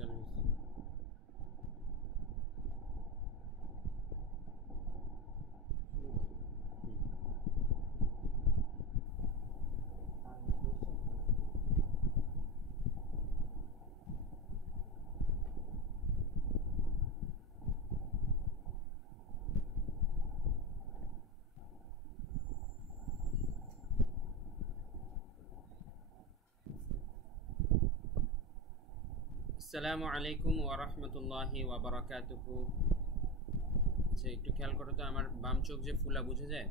চালু হয়েছে। আসসালামু আলাইকুম ওয়া রাহমাতুল্লাহি ওয়া বারাকাতুহু। আচ্ছা, একটু খেয়াল করো তো, আমার বাম চোখ যে ফুলা বুঝে যায়?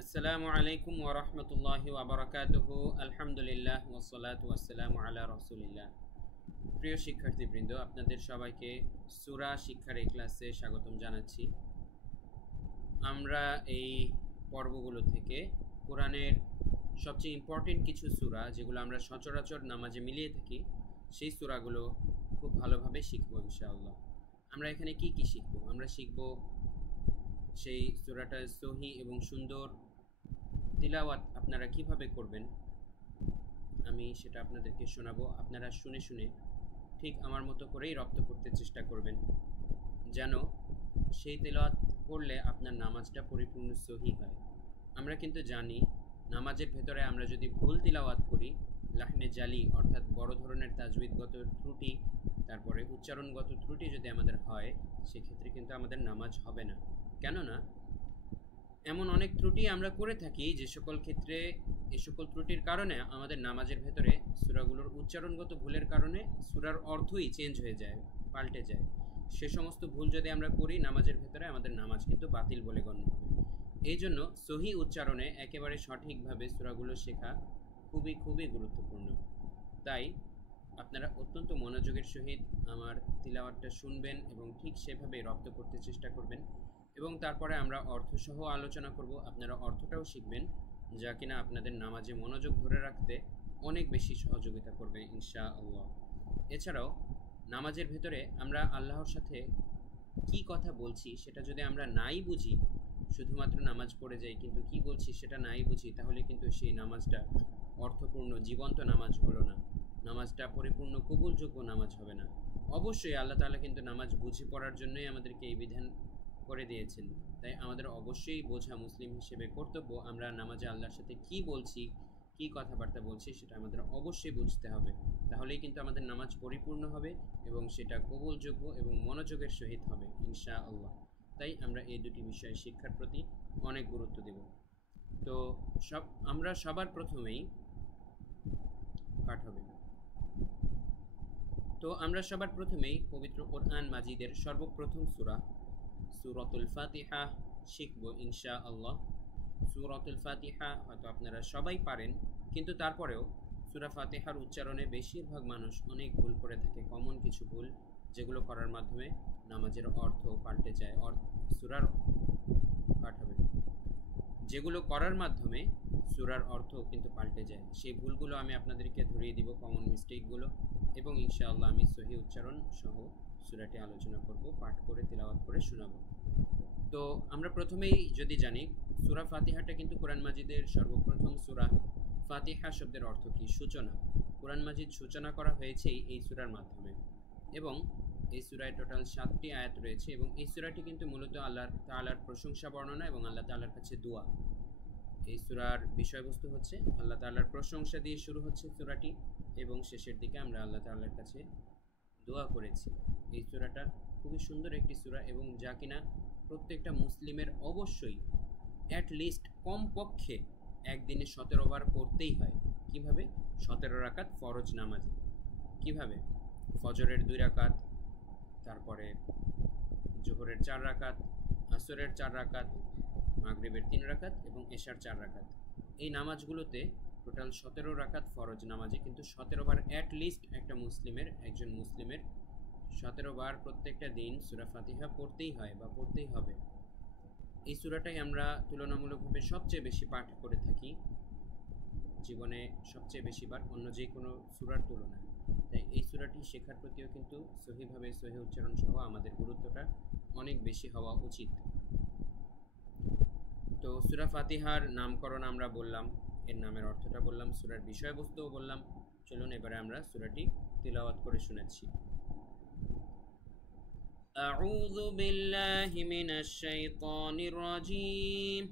আসসালামু আলাইকুম ওয়া রাহমাতুল্লাহি ওয়া বারাকাতুহু। আলহামদুলিল্লাহ ওয়াসসালাতু ওয়াসসালামু আলা রাসূলিল্লাহ। প্রিয় শিক্ষার্থীবৃন্দ, আপনাদের সবাইকে সূরা শিক্ষার এই ক্লাসে স্বাগতম জানাচ্ছি। আমরা এই পর্বগুলো থেকে কোরআনের সবচেয়ে ইম্পর্টেন্ট কিছু সূরা, যেগুলো আমরা সচরাচর নামাজে মিলিয়ে থাকি, সেই সূরাগুলো খুব ভালোভাবে শিখবো ইনশাআল্লাহ। আমরা এখানে কি কি শিখবো? আমরা শিখবো সেই সূরাটার সহি এবং সুন্দর তিলাওয়াত আপনারা কিভাবে করবেন, আমি সেটা আপনাদেরকে শোনাবো। আপনারা শুনে শুনে ঠিক আমার মতো করেই রপ্ত করতে চেষ্টা করবেন, যেন সেই তেলাওয়াত করলে আপনার নামাজটা পরিপূর্ণ সহি হয়। আমরা কিন্তু জানি, নামাজের ভেতরে আমরা যদি ভুল তিলাওয়াত করি, লাহনে জালি অর্থাৎ বড় ধরনের তাজউইদগত ত্রুটি, তারপরে উচ্চারণগত ত্রুটি যদি আমাদের হয়, সেক্ষেত্রে কিন্তু আমাদের নামাজ হবে না। কেননা এমন অনেক ত্রুটি আমরা করে থাকি যে সকল ক্ষেত্রে এই সকল ত্রুটির কারণে আমাদের নামাজের ভেতরে সূরাগুলোর উচ্চারণগত ভুলের কারণে সূরার অর্থই চেঞ্জ হয়ে যায়, পাল্টে যায়। সে সমস্ত ভুল যদি আমরা করি নামাজের ভেতরে, আমাদের নামাজ কিন্তু বাতিল বলে গণ্য হবে। এই জন্য সহি উচ্চারণে একেবারে সঠিকভাবে সূরাগুলো শেখা খুবই খুবই গুরুত্বপূর্ণ। তাই আপনারা অত্যন্ত মনোযোগের সহিত আমার তিলাওয়াতটা শুনবেন এবং ঠিক সেভাবে রপ্ত করতে চেষ্টা করবেন, এবং তারপরে আমরা অর্থসহ আলোচনা করব। আপনারা অর্থটাও শিখবেন, যা কিনা আপনাদের নামাজে মনোযোগ ধরে রাখতে অনেক বেশি সহযোগিতা করবে ইনশাআল্লাহ। এছাড়াও নামাজের ভেতরে আমরা আল্লাহর সাথে কি কথা বলছি সেটা যদি আমরা নাই বুঝি, শুধুমাত্র নামাজ পড়ে যাই কিন্তু কি বলছি সেটা নাই বুঝি, তাহলে কিন্তু সেই নামাজটা অর্থপূর্ণ জীবন্ত নামাজ হলো না, নামাজটা পরিপূর্ণ কবুলযোগ্য নামাজ হবে না। অবশ্যই আল্লাহ তাআলা কিন্তু নামাজ বুঝে পড়ার জন্যই আমাদেরকে এই বিধান করে দিয়েছেন। তাই আমাদের অবশ্যই বোঝা মুসলিম হিসেবে কর্তব্য, আমরা নামাজে আল্লাহর সাথে কি বলছি, কি কথাবার্তা বলছি, সেটা আমাদের অবশ্যই বুঝতে হবে। তাহলেই কিন্তু আমাদের নামাজ পরিপূর্ণ হবে এবং সেটা কবুলযোগ্য এবং মনোযোগের সহিত হবে ইনশাআল্লাহ। তাই আমরা এই দুটি বিষয়ে শিক্ষার প্রতি অনেক গুরুত্ব দেব। তো আমরা সবার প্রথমেই পাঠ হবে। তো আমরা সবার প্রথমেই পবিত্র কোরআন মাজিদের সর্বপ্রথম সূরা সূরাতুল ফাতিহা শিখব ইনশাআল্লাহ। সূরাতুল ফাতিহা হয়তো আপনারা সবাই পারেন, কিন্তু তারপরেও সূরা ফাতিহার উচ্চারণে বেশিরভাগ মানুষ অনেক ভুল করে থাকে, কমন কিছু ভুল, যেগুলো করার মাধ্যমে নামাজের অর্থ পাল্টে যায়, সূরার পাঠ হবে, যেগুলো করার মাধ্যমে সূরার অর্থ কিন্তু পাল্টে যায়। সেই ভুলগুলো আমি আপনাদেরকে ধরিয়ে দিব, কমন মিস্টেকগুলো, এবং ইনশাআল্লাহ আমি সহি উচ্চারণ সহ সূরাটি আলোচনা করব, পাঠ করে তিলাওয়াত করে শোনাবো। তো আমরা প্রথমেই যদি জানি, সূরা ফাতিহাটা কিন্তু কোরআন মাজিদের সর্বপ্রথম সূরা। ফাতিহা শব্দের অর্থ কি? সূচনা। কোরআন মাজিদ সূচনা করা হয়েছে এই সূরার মাধ্যমে, এবং এই সূরায় টোটাল 7টি আয়াত রয়েছে, এবং এই সূরাটি কিন্তু মূলত আল্লাহ তাআলার প্রশংসা বর্ণনা এবং আল্লাহ তাআলার কাছে দোয়া। এই সূরার বিষয়বস্তু হচ্ছে আল্লাহ তাআলার প্রশংসা দিয়ে শুরু হচ্ছে সূরাটি, এবং শেষের দিকে আমরা আল্লাহ তাআলার কাছে দোয়া করেছি। এই সূরাটা খুবই সুন্দর একটি সূরা, এবং যা কিনা প্রত্যেকটা মুসলিমের অবশ্যই অ্যাটলিস্ট কমপক্ষে একদিনে 17 বার পড়তেই হয়। কিভাবে? 17 রাকাত ফরজ নামাজে। কিভাবে? ফজরের 2 রাকাত, তারপরে জোহরের 4 রাকাত, আসরের 4 রাকাত, মাগরিবের 3 রাকাত এবং এশার 4 রাকাত। এই নামাজগুলোতে টোটাল 17 রাকাত ফরজ নামাজে কিন্তু 17 বার অ্যাটলিস্ট একজন মুসলিমের 17 বার প্রত্যেকটা দিন সূরা ফাতিহা পড়তেই হয় বা পড়তেই হবে। এই সূরাটাই আমরা তুলনামূলকভাবে সবচেয়ে বেশি পাঠ করে থাকি জীবনে, সবচেয়ে বেশি বার অন্য যে কোনো সূরার তুলনায়। তাই এই সূরাটি শেখার প্রতিও কিন্তু সহিভাবে সহি উচ্চারণ সহ আমাদের গুরুত্বটা অনেক বেশি হওয়া উচিত। তো সূরা ফাতিহার নামকরণ আমরা বললাম, এর নামের অর্থটা বললাম, সূরার বিষয়বস্তুও বললাম। চলুন এবারে আমরা সূরাটি তিলাওয়াত করে শোনাচ্ছি। আউযু বিল্লাহি মিনাশ শাইতানির রাজীম।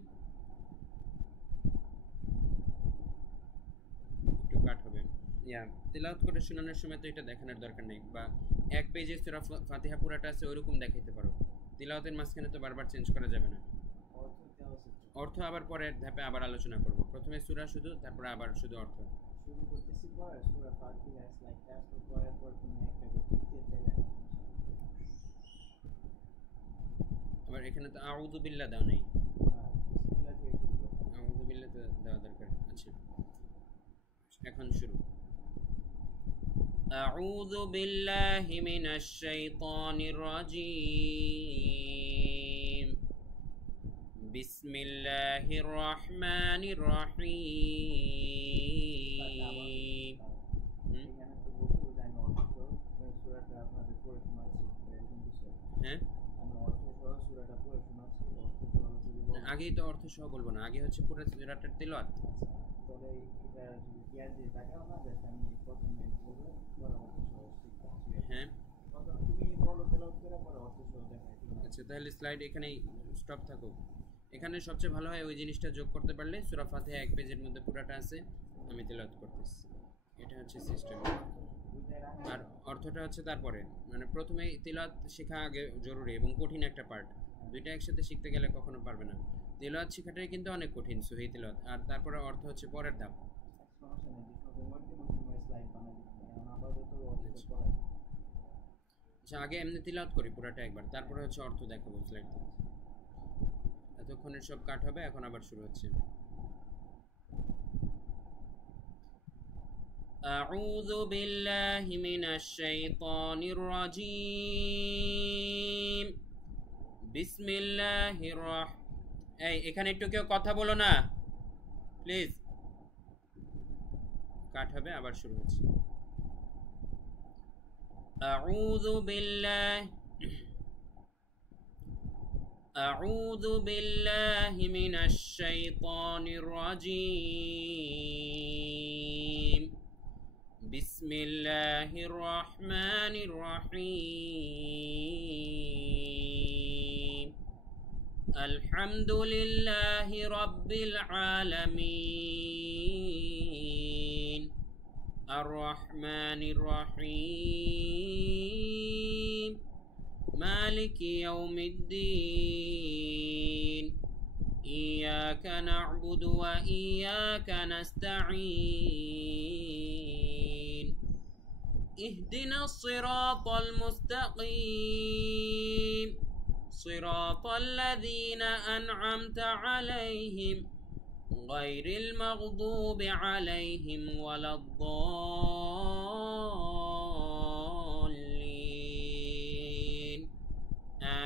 একটু কাট হবে। তিলাওয়াত করে শোনানোর সময় তো এটা দেখানোর দরকার নেই, বা এক পেজে সূরা ফাতিহা পুরাটা আছে ওইরকম দেখাইতে পারো। তিলাওয়াতের মাঝখানে তো বারবার চেঞ্জ করা যাবে না। অর্থ আবার পরের ধাপে আবার আলোচনা করব। প্রথমে সূরা শুধু, তারপর আবার শুধু অর্থ। শুরু করতেছি পরে সূরা ফাতিহা লাইক তারপর পরে তুমি একটা ঠিক দিয়ে চাইলে আবার এখানে তো আউযু বিল্লাহ দাও নাই, বিসমিল্লাহ দিয়ে শুরু করতে। আউযু বিল্লাহ তো দেওয়া দরকার। আচ্ছা, এখন শুরু। আউযু বিল্লাহি মিনাশ শাইতানির রাজীম। বিসমিল্লাহির রহমানির রহিম। এখানে তো বলতে জানি অর্থ সূরাটা আপনাদের পড়ে শোনাচ্ছি এরকম বিষয়। হ্যাঁ, আমি অর্থ সহ সূরাটা পড়ে শোনাচ্ছি। অর্থ সহ যদি বলেন আগেই তো অর্থ সহ বলবো না, আগে হচ্ছে পুরো সূরাটার তিলাওয়াত। আচ্ছা, তাহলে এটা যদি জ্ঞান দিয়ে দেখাও না যে আমি প্রথমে বলবো পরে অর্থ সহ শিখছি। হ্যাঁ, প্রথমে তুমি বলো তেলাওয়াত করে পরে অর্থ সহ দেখাই। আচ্ছা তাহলে স্লাইড এখানেই স্টপ থাকুক। এখানে সবচেয়ে ভালো হয় ওই জিনিসটা যোগ করতে পারলে। সূরা ফাতিহা এক পেজের মধ্যে পুরাটা আছে, আমি তেলাওয়াত করতেছি। এটা হচ্ছে সিস্টেম। আর অর্থটা হচ্ছে তারপরে, মানে প্রথমে তিলাওয়াত শেখা আগে জরুরি এবং কঠিন একটা পার্ট। দুইটা একসাথে শিখতে গেলে কখনো পারবে না। তিলাওয়াত শেখাটাই কিন্তু অনেক কঠিন, সহি তিলাওয়াত। আর তারপরে অর্থ হচ্ছে পরের ধাপ। সমস্যা নেই, হোমওয়ার্ক দিন সময় স্লাইড বানাই দিচ্ছি এখন আপাতত অর্থ পড়া। আচ্ছা, আগে এমনি তিলাওয়াত করি পুরাটা একবার, তারপরে হচ্ছে অর্থ দেখাবো স্লাইড থেকে। এতক্ষণের সব কাট হবে, এখন আবার শুরু হচ্ছে। أعوذ بالله من الشيطان الرجيم بسم الله এই এখানে একটু কেউ কথা বলো না প্লিজ, কাট হবে, আবার শুরু হচ্ছে। أعوذ بالله من الشيطان الرجيم بسم الله الرحمن الرحيم الحمد لله رب العالمين الرحمن الرحيم مالك يوم الدين إياك نعبد وإياك نستعين اهدنا الصراط المستقيم صراط الذين أنعمت عليهم غير المغضوب عليهم ولا الضالين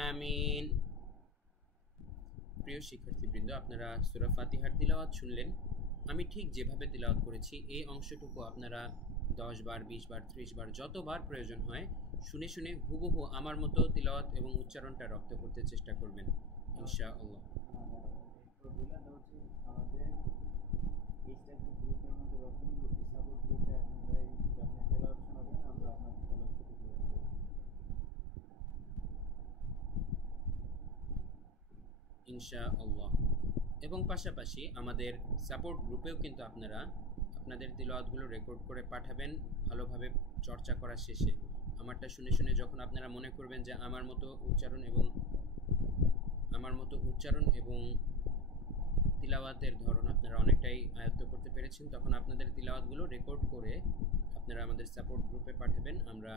آمين। প্রিয় শিক্ষার্থীবৃন্দ, আপনারা সূরা ফাতিহার তিলাওয়াত শুনলেন। আমি ঠিক যেভাবে তিলাওয়াত করেছি এই অংশটুকু আপনারা 10 বার, 20 বার, 30 বার যতবার প্রয়োজন হয় শুনে শুনে হুবহু আমার মতো তিলাওয়াত এবং উচ্চারণটা রপ্ত করতে চেষ্টা করবেন ইনশাআল্লাহ। আমাদের এই স্টেপটি গ্রুপের মধ্যে রকম গ্রুপে সাপোর্ট গ্রুপে আপনারা এই আপনার তেলাওয়াত শোনাবেন, আমরা আপনার তেলাওয়াত শুরু করে দেব ইনশাআল্লাহ। এবং পাশাপাশি আমাদের সাপোর্ট গ্রুপেও কিন্তু আপনারা আপনাদের তিলাওয়াতগুলো রেকর্ড করে পাঠাবেন ভালোভাবে চর্চা করার শেষে। আমারটা শুনে শুনে যখন আপনারা মনে করবেন যে আমার মতো উচ্চারণ এবং তিলাওয়াতের ধরন আপনারা অনেকটাই আয়ত্ত করতে পেরেছেন, তখন আপনাদের তিলাওয়াতগুলো রেকর্ড করে আপনারা আমাদের সাপোর্ট গ্রুপে পাঠাবেন। আমরা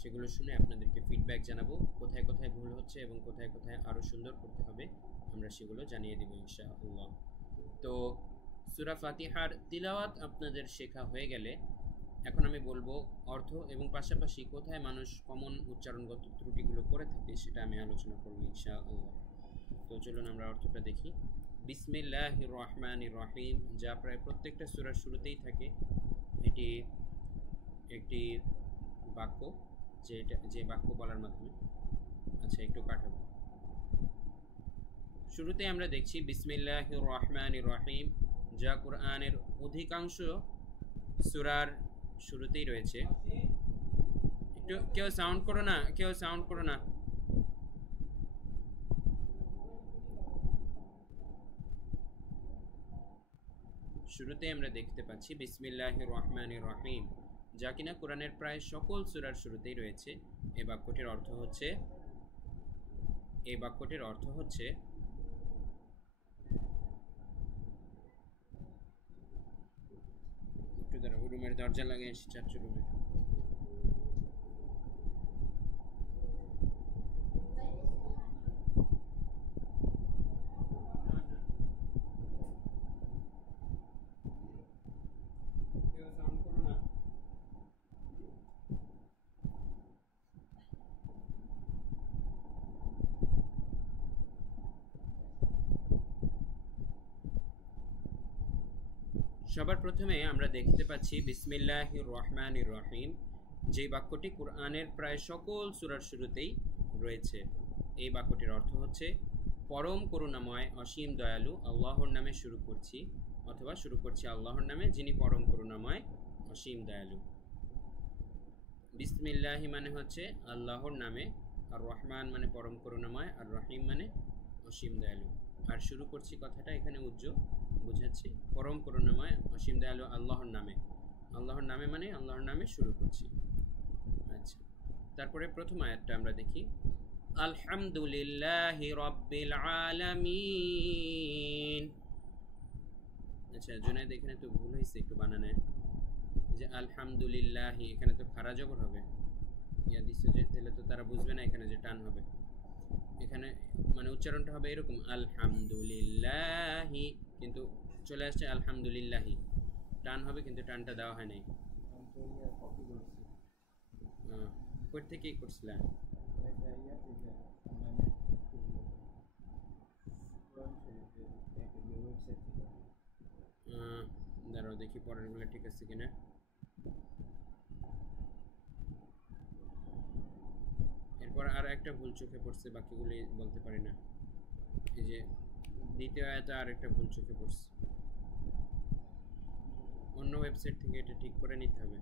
সেগুলো শুনে আপনাদেরকে ফিডব্যাক জানাবো, কোথায় কোথায় ভুল হচ্ছে এবং কোথায় কোথায় আরও সুন্দর করতে হবে আমরা সেগুলো জানিয়ে দেব ইনশাআল্লাহ। তো সূরা ফাতিহার তিলাওয়াত আপনাদের শেখা হয়ে গেলে এখন আমি বলবো অর্থ এবং পাশাপাশি কোথায় মানুষ কমন উচ্চারণগত ত্রুটিগুলো করে থাকে সেটা আমি আলোচনা করব ইনশাআল্লাহ। তো চলুন আমরা অর্থটা দেখি। বিসমিল্লাহির রহমানির রহিম, যা প্রায় প্রত্যেকটা সূরার শুরুতেই থাকে। এটি একটি বাক্য, যে বাক্য বলার মাধ্যমে, আচ্ছা একটু কাটাবো। শুরুতে আমরা দেখছি বিসমিল্লাহির রহমানির রহিম, যা কোরআনের অধিকাংশ সূরার শুরুতেই রয়েছে। একটু কেউ সাউন্ড করো না, কেউ সাউন্ড করো না। শুরুতে আমরা দেখতে পাচ্ছি বিসমিল্লাহির রহমানির রহিম, যা কিনা কোরআনের প্রায় সকল সূরার শুরুতেই রয়েছে। এই বাক্যটির অর্থ হচ্ছে একটু দাঁড়াও, রুমের দরজা লাগিয়ে এসেছি, চাচ্চু রুমে। সবার প্রথমে আমরা দেখতে পাচ্ছি বিসমিল্লাহির রহমানির রহিম, যে বাক্যটি কোরআনের প্রায় সকল সূরার শুরুতেই রয়েছে। এই বাক্যটির অর্থ হচ্ছে পরম করুণাময় অসীম দয়ালু আল্লাহর নামে শুরু করছি, অথবা শুরু করছি আল্লাহর নামে যিনি পরম করুণাময় অসীম দয়ালু। বিসমিল্লাহি মানে হচ্ছে আল্লাহর নামে, আর রহমান মানে পরম করুণাময়, আর রহিম মানে অসীম দয়ালু। আর শুরু করছি কথাটা এখানে উজ্জ্বল বোঝাচ্ছে পরম করুণাময় অসীম দয়ালু আল্লাহর নামে। আল্লাহর নামে মানে আল্লাহর নামে শুরু করছি। আচ্ছা, তারপরে প্রথম আয়াতটা আমরা দেখি। আলহামদুলিল্লাহি রাব্বিল আলামিন। আচ্ছা জুনায়েদ, এখানে তো ভুল হয়েছে একটু বানানে, যে আলহামদুলিল্লাহি এখানে তো খারা জবর হবে, ইয়া দিচ্ছে যে, তাহলে তো তারা বুঝবে না এখানে যে টান হবে। এখানে মানে উচ্চারণটা হবে এরকম আলহামদুলিল্লাহি, কিন্তু চলে আসছে আলহামদুলিল্লাহি, টান হবে কিন্তু টানটা দেওয়া হয় নাই। কোথা থেকে করছিলাম? দাঁড়াও দেখি পরেরগুলো ঠিক আছে কিনা। এরপর আর একটা ভুল চোখে পড়ছে, বাকিগুলি বলতে পারি না। এই যে দ্বিতীয় আয়াতে আর একটা ভুল চোখে পড়ছে, অন্য ওয়েবসাইট থেকে এটা ঠিক করে নিতে হবে।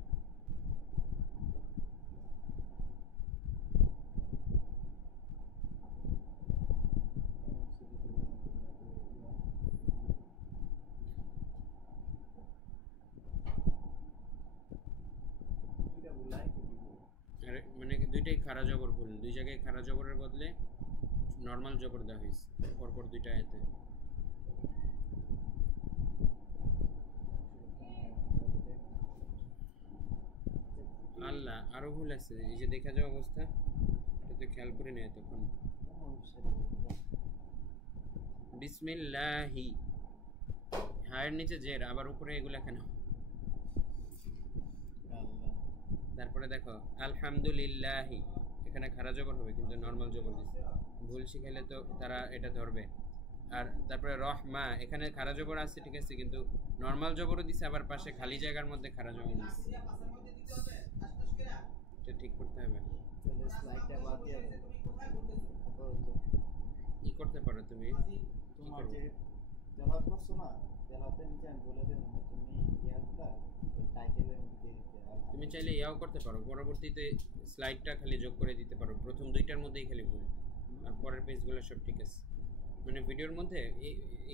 মানে দুইটাই খারা জবর ভুল, দুই জায়গায় খারা জবরের বদলে নর্মাল জবর দেওয়া হয়েছে পরপর দুইটা আয়াতে। আল্লাহ, আরো ভুল আছে, এই যে দেখা যাওয়া অবস্থা, এটা তো খেয়াল করে নেয় তখন। বিসমিল্লাহি, হায়ের নিচে জের, আবার উপরে এগুলা কেন? তারপরে দেখো আলহামদুলিল্লাহি, এখানে খারা জবর হবে কিন্তু নর্মাল জবর দিচ্ছে। ভুল শিখাইলে তো তারা এটা ধরবে। আর তারপরে রহমা, এখানে খারা জবর আছে ঠিক আছে, কিন্তু নর্মাল জবরও দিচ্ছে, আবার পাশে খালি জায়গার মধ্যে খারা জবর দিচ্ছে। এটা ঠিক করতে হবে। কি করতে পারো তুমি? তোমার যে তেলাওয়াত করছো না, তেলাওয়াতের নিচে আমি বলে দেব না, তুমি ইয়াটা টাইটেলের মধ্যে দিয়ে দিতে। তুমি চাইলে ইয়াও করতে পারো, পরবর্তীতে স্লাইডটা খালি যোগ করে দিতে পারো, প্রথম দুইটার মধ্যেই খালি ভুল, আর পরের পেজগুলো সব ঠিক আছে। মানে ভিডিওর মধ্যে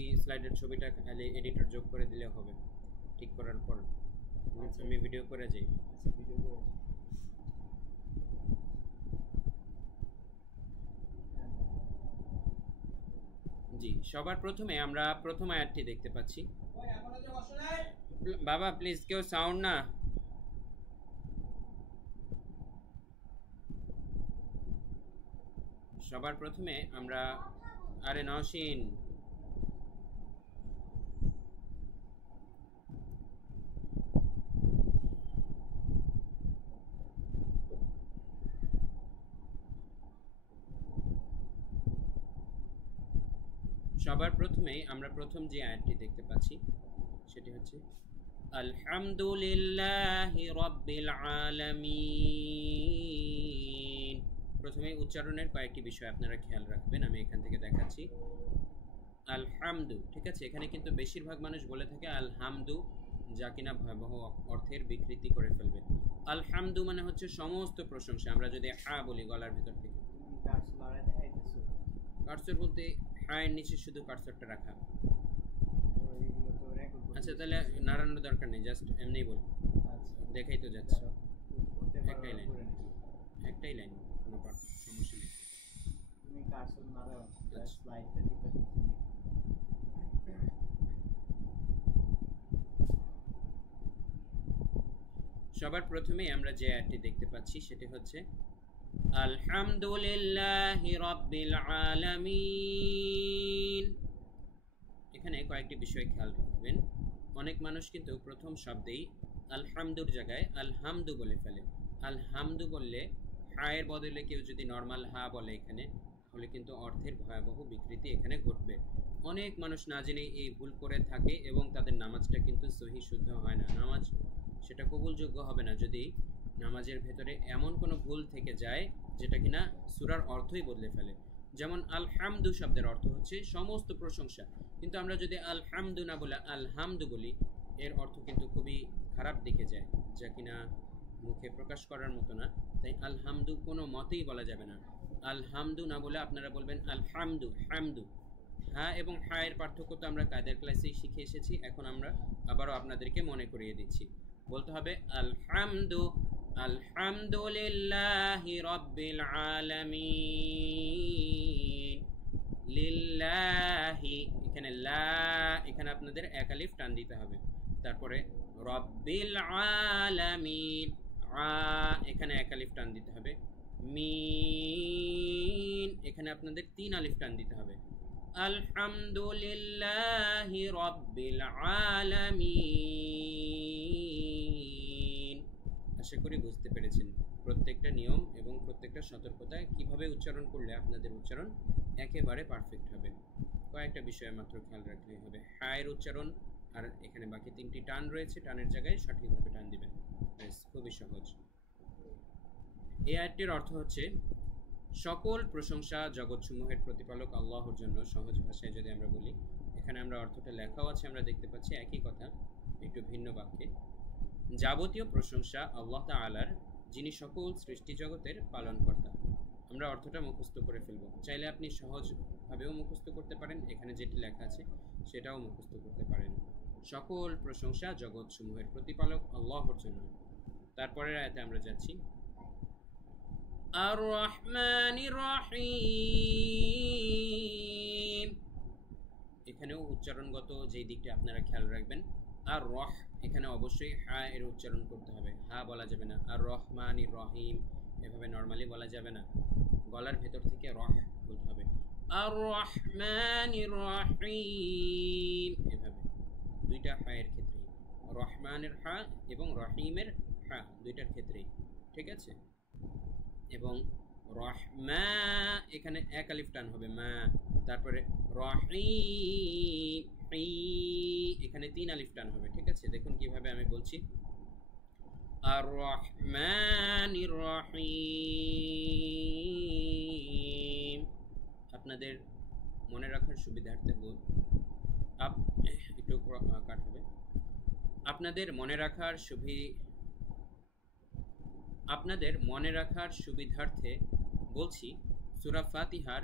এই স্লাইডের ছবিটা খালি এডিটর যোগ করে দিলে হবে ঠিক করার পর। আমি ভিডিও করে যাই। ভিডিও করে জি, সবার প্রথমে আমরা প্রথম আয়াতটি দেখতে পাচ্ছি। বাবা প্লিজ কেউ সাউন্ড না। সবার প্রথমে আমরা, আরে নওশিন, সবার প্রথমে আমরা প্রথম যে আয়াতটি দেখতে পাচ্ছি সেটি হচ্ছে আলহামদুলিল্লাহি রাব্বিল আলামিন। প্রথমে উচ্চারণের কয়েকটি বিষয় আপনারা খেয়াল রাখবেন, আমি এখান থেকে দেখাচ্ছি। আলহামদু, ঠিক আছে। এখানে কিন্তু বেশিরভাগ মানুষ বলে থাকে আলহামদু, যা কিনা ভয়াবহ অর্থের বিকৃতি করে ফেলবে। আলহামদু মানে হচ্ছে সমস্ত প্রশংসা। আমরা যদি হা বলি গলার ভিতর থেকে, তুমি কার্স লড়াই দেখাইতেছো, কার্সর বলতে হায়ের নিচে শুধু কার্সরটা রাখা। তো এইগুলো তো রেকর্ড করতে আচ্ছা তাহলে নাড়ানোর দরকার নেই, জাস্ট এমনিই বল, আচ্ছা দেখাই তো যাচ্ছে। করতে পারো, একটাই লাইন, করে নিও। একটাই লাইন, কোনো সমস্যা নেই। তুমি কার্সর নাড়াও, আচ্ছা। স্লাইডটা টিপে দিচ্ছি। সবার প্রথমে আমরা যে আয়াতটি দেখতে পাচ্ছি সেটি হচ্ছে আলহামদুলিল্লাহি রাব্বিল আলামিন। এখানে কয়েকটি বিষয় খেয়াল রাখবেন। অনেক মানুষ কিন্তু প্রথম শব্দেই আলহামদুর জায়গায় আলহামদু বলে ফেলে। আলহামদু বললে হায়ের বদলে কেউ যদি নর্মাল হা বলে এখানে, তাহলে কিন্তু অর্থের ভয়াবহ বিকৃতি এখানে ঘটবে। অনেক মানুষ না জেনে এই ভুল করে থাকে এবং তাদের নামাজটা কিন্তু সহি শুদ্ধ হয় না। নামাজ সেটা কবুলযোগ্য হবে না যদি নামাজের ভেতরে এমন কোনো ভুল থেকে যায় যেটা কিনা সূরার অর্থই বদলে ফেলে। যেমন আলহামদু শব্দের অর্থ হচ্ছে সমস্ত প্রশংসা, কিন্তু আমরা যদি আলহামদু না বলে আলহামদু বলি, এর অর্থ কিন্তু খুবই খারাপ দিকে যায়, যা কিনা মুখে প্রকাশ করার মতো না। তাই আলহামদু কোনো মতেই বলা যাবে না। আলহামদু না বলে আপনারা বলবেন আলহামদু, হামদু। হা এবং হা এর পার্থক্য তো আমরা কাদের ক্লাসেই শিখে এসেছি, এখন আমরা আবারও আপনাদেরকে মনে করিয়ে দিচ্ছি। বলতে হবে আলহামদু, আলহামদুলিল্লাহি রাব্বিল আলামিন। লিল্লাহি, এখানে লা, এখানে আপনাদের এক আলিফ টান দিতে হবে। তারপরে রাব্বিল আলামিন, আ, এখানে এক আলিফ টান দিতে হবে। মিন, এখানে আপনাদের তিন আলিফ টান দিতে হবে। আলহামদুলিল্লাহি রাব্বিল আলামিন। আশা করি বুঝতে পেরেছেন প্রত্যেকটা নিয়ম এবং প্রত্যেকটা সতর্কতা কিভাবে উচ্চারণ করলে আপনাদের উচ্চারণ একেবারে পারফেক্ট হবে। কয়েকটা বিষয় মাত্র খেয়াল রাখলেই হবে। হায়ের উচ্চারণ আর এখানে বাকি তিনটি টান রয়েছে, টানের জায়গায় সঠিকভাবে টান দিবেন, খুবই সহজ। এই আয়াতটির অর্থ হচ্ছে সকল প্রশংসা জগৎসমূহের প্রতিপালক আল্লাহর জন্য। সহজ ভাষায় যদি আমরা বলি, এখানে আমরা অর্থটা লেখাও আছে, আমরা দেখতে পাচ্ছি একই কথা একটু ভিন্ন বাক্যে। যাবতীয় প্রশংসা আল্লাহ তাআলার, যিনি সকল সৃষ্টি জগতের পালনকর্তা। আমরা অর্থটা মুখস্থ করে ফেলব। চাইলে আপনি সহজভাবেও মুখস্থ করতে পারেন, এখানে যেটি লেখা আছে সেটাও মুখস্থ করতে পারেন। সকল প্রশংসা জগৎসমূহের প্রতিপালক আল্লাহর জন্য। তারপরের আয়াতে আমরা যাচ্ছি আর রহমানির রহিম। এখানেও উচ্চারণগত যে দিকটা আপনারা খেয়াল রাখবেন। আর রহ, এখানে অবশ্যই হা এর উচ্চারণ করতে হবে, হা বলা যাবে না। আর রহমানির রহিম এভাবে নর্মালি বলা যাবে না, গলার ভেতর থেকে রহ বলতে হবে। আর রহমানির রহিম, এভাবে দুইটা হা এর ক্ষেত্রেই, রহমানের হা এবং রহিমের হা দুইটার ক্ষেত্রেই, ঠিক আছে। এবং রহমা, এখানে এক আলিফ টান হবে মা। তারপরে রহিম, এখানে তিন আলিফ টান হবে, ঠিক আছে। দেখুন কিভাবে আমি বলছি, আর রহমানির রহিম। আপনাদের মনে রাখার সুবিধার্থে একটু কাট হবে। আপনাদের মনে রাখার সুবিধার্থে বলছি, সূরা ফাতিহার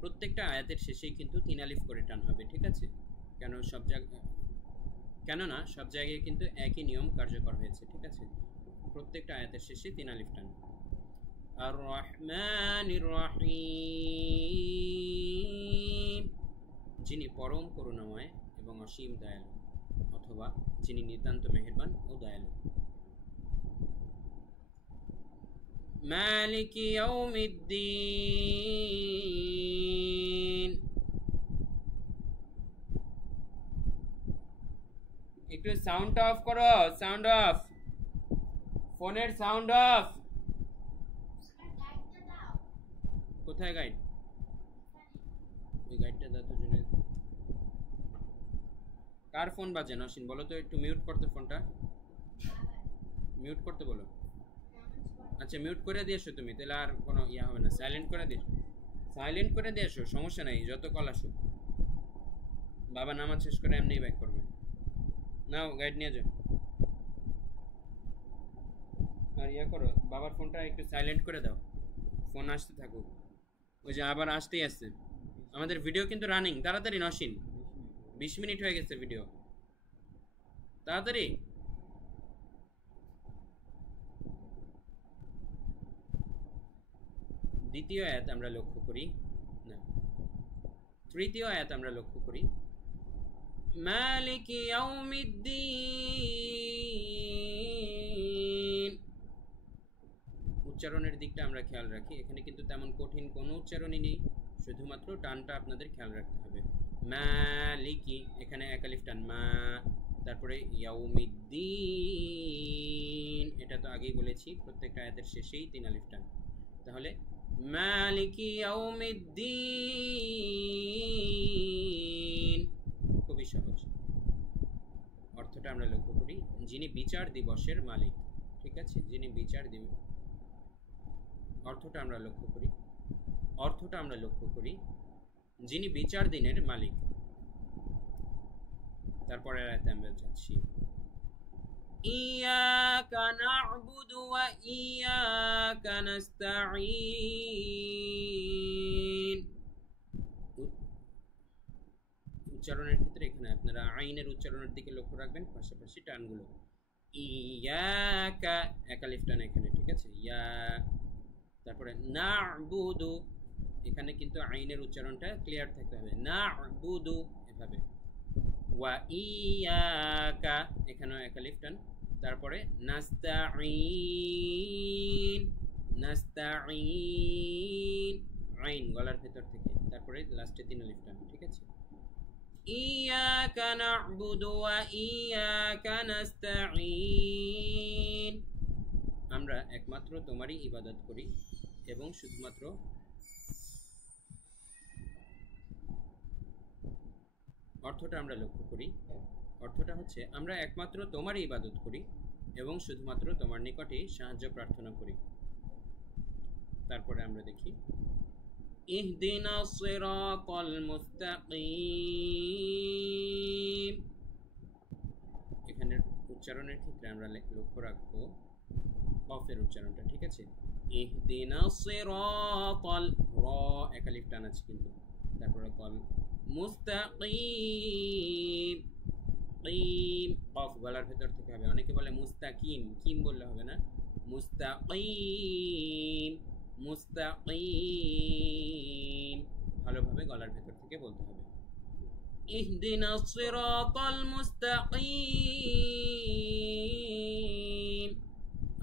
প্রত্যেকটা আয়াতের শেষেই কিন্তু তিন আলিফ করে টান হবে, ঠিক আছে। কেননা সব জায়গায় কিন্তু একই নিয়ম কার্যকর হয়েছে, ঠিক আছে। প্রত্যেকটা আয়াতের শেষে তিন আলিফ টান। আর রহমানির রহিম, যিনি পরম করুণাময় এবং অসীম দয়ালু, অথবা যিনি নিতান্ত মেহেরবান ও দয়ালু। মালিকি ইয়াউমিদ্দিন। একটু সাউন্ড অফ করো, সাউন্ড অফ, ফোনের সাউন্ড অফ। কোথায় গাইড? ওই গাইডটা দাও তো জুনেদ। কার ফোন বাজে নসীন বলো তো, একটু মিউট করতে ফোনটা, মিউট করতে বলো। আচ্ছা মিউট করে দিয়েছো তুমি, তাহলে আর কোনো হবে না। সাইলেন্ট করে দিয়েছো, সমস্যা নাই, যত কল আসুক। বাবা নামাজ শেষ করে এমনিই ব্যাক করবে। নাও গাইড নিয়ে যাও। আর ইয়া করো, বাবার ফোনটা একটু সাইলেন্ট করে দাও, ফোন আসতে থাকুক। ওই যে আবার আসতেই আসছে। আমাদের ভিডিও কিন্তু রানিং। তাড়াতাড়ি নসীন, 20 মিনিট হয়ে গেছে ভিডিও, তাড়াতাড়ি। দ্বিতীয় আয়াত আমরা লক্ষ্য করি, না তৃতীয় আয়াত আমরা লক্ষ্য করি। মালিক ইয়াউমিদ্দিন, উচ্চারণের দিকটা আমরা খেয়াল রাখি। এখানে কিন্তু তেমন কঠিন কোনো উচ্চারণই নেই, শুধুমাত্র টানটা আপনাদের খেয়াল রাখতে হবে। মালিকি, এখানে এক আলিফ টান মা, তারপরে ইয়াউমিদ্দিন, এটা তো আগেই বলেছি প্রত্যেকটা আয়াতের শেষেই 3 আলিফ টান। তাহলে মালিকি ইয়াউমিদ্দিন, খুবই সহজ। অর্থটা আমরা লক্ষ্য করি, যিনি বিচার দিবসের মালিক। ঠিক আছে, যিনি বিচার দিবস, অর্থটা আমরা লক্ষ্য করি, অর্থটা আমরা লক্ষ্য করি, যিনি বিচার দিনের মালিক। তারপরে আয়াতে আমরা যাচ্ছি, ইয়াকা না'বুদু ওয়া ইয়াকা নাস্তাঈন। উচ্চারণের ক্ষেত্রে এখানে আপনারা আইনের উচ্চারণের দিকে লক্ষ্য রাখবেন, পাশাপাশি টানগুলো। ইয়াকা, এক আলিফ টান এখানে, ঠিক আছে, ইয়া। তারপরে না'বুদু, এখানে কিন্তু আইনের উচ্চারণটা ক্লিয়ার থাকতে হবে, না'বুদু এভাবে। ওয়া ইয়াকা, এখানেও এক আলিফ টান। তারপরে নাস্তাঈন, নাস্তাঈন, আইন গলার ভেতর থেকে, তারপরে লাস্টে 3 আলিফ টান। ঠিক আছে, ইয়াকা না'বুদু ওয়া ইয়াকা নাস্তাঈন, আমরা একমাত্র তোমারই ইবাদত করি এবং শুধুমাত্র, অর্থটা আমরা লক্ষ্য করি। অর্থটা হচ্ছে আমরা একমাত্র তোমারই ইবাদত করি এবং শুধুমাত্র তোমার নিকটেই সাহায্য প্রার্থনা করি। তারপরে আমরা দেখি, ইহদিনাস সিরাতাল মুস্তাকিম, এখানে উচ্চারণের ক্ষেত্রে আমরা লক্ষ্য রাখবো কফের উচ্চারণটা। ঠিক আছে, ইহদিনাস সিরাতাল, র এক আলিফ টান আছে কিন্তু, তারপরে কল, মুস্তাকিম, কিম, কফ গলার ভেতর থেকে হবে। অনেকে বলে মুস্তাকিম, কিম বললে হবে না, মুস্তাকিম, মুস্তাকিম, ভালোভাবে গলার ভেতর থেকে বলতে হবে। ইহদিনাস সিরাতাল মুস্তাকিম,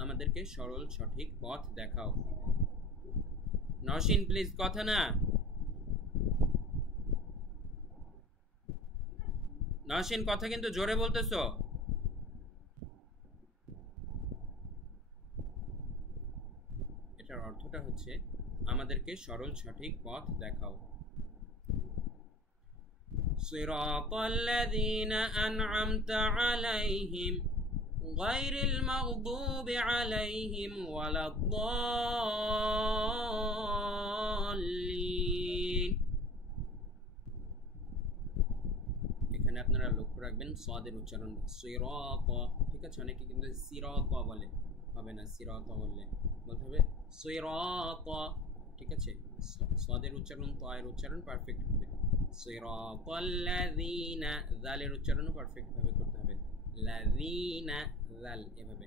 আমাদেরকে সরল সঠিক পথ দেখাও। নওশিন প্লিজ, কথা না। নওশিন কথা কিন্তু জোরে বলতেছো। এটার অর্থটা হচ্ছে আমাদেরকে সরল সঠিক পথ দেখাও। সিরাতাল্লাযীনা আন'আমতা আলাইহিম গায়রিল মাগদুবি আলাইহিম ওয়ালাদ-দাল্লিন। এখানে আপনারা লক্ষ্য রাখবেন সাদের উচ্চারণ, সিরাত, ঠিক আছে। অনেকে কিন্তু সিরাত বলে, হবে না, সিরাত বললে বলতে হবে সিরাত, ঠিক আছে। সাদের উচ্চারণ, তায়ের উচ্চারণ পারফেক্ট হবে। সিরাতাল্লাযীনা, জালের উচ্চারণও পারফেক্ট ভাবে করতে হবে, লাযীনা, জাল এভাবে।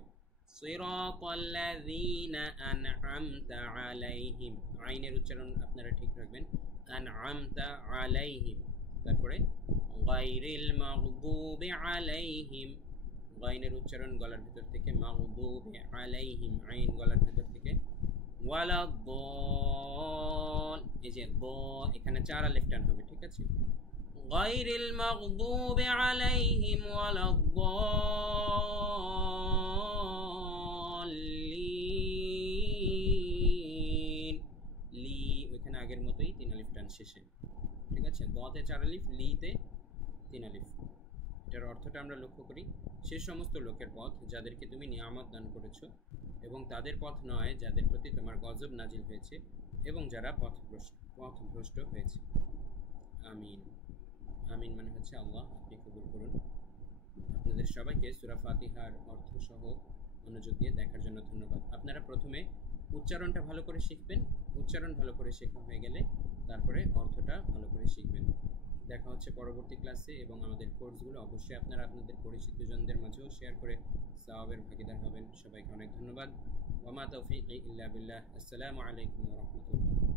সিরাতাল্লাযীনা আন'আমতা আলাইহিম, আইনের উচ্চারণ আপনারা ঠিক রাখবেন, আন'আমতা আলাইহিম। তারপরে গায়রিল মাগদুবি আলাইহিম, গাইনের উচ্চারণ গলার ভেতর থেকে, মাগদুবি আলাইহিম, আইন গলার ভেতর থেকে, ওয়ালাদ, এই যে দ, এখানে 4 আলিফ টান হবে। ঠিক আছে, গায়রিল মাগদুবি আলাইহিম ওয়ালাদ-দাল্লিন, লি, ওখানে আগের মতোই 3 আলিফ টান শেষে। ঠিক আছে, দতে 4 আলিফ, লিতে 3 আলিফ। এটার অর্থটা আমরা লক্ষ্য করি, সে সমস্ত লোকের পথ যাদেরকে তুমি নিয়ামত দান করেছো, এবং তাদের পথ নয় যাদের প্রতি তোমার গজব নাজিল হয়েছে এবং যারা পথভ্রষ্ট হয়েছে। আমিন। আমিন মানে হচ্ছে আল্লাহ, আপনি কবুল করুন। আপনাদের সবাইকে সূরা ফাতিহার অর্থ সহ মনোযোগ দিয়ে দেখার জন্য ধন্যবাদ। আপনারা প্রথমে উচ্চারণটা ভালো করে শিখবেন, উচ্চারণ ভালো করে শেখা হয়ে গেলে তারপরে অর্থটা ভালো করে শিখবেন। দেখা হচ্ছে পরবর্তী ক্লাসে, এবং আমাদের কোর্সগুলো অবশ্যই আপনারা আপনাদের পরিচিতজনদের মাঝেও শেয়ার করে সওয়াবের ভাগীদার হবেন। সবাইকে অনেক ধন্যবাদ। ওয়া মা তাওফীকি ইল্লা বিল্লাহ। আসসালামু আলাইকুম ওয়া রাহমাতুল্লাহ।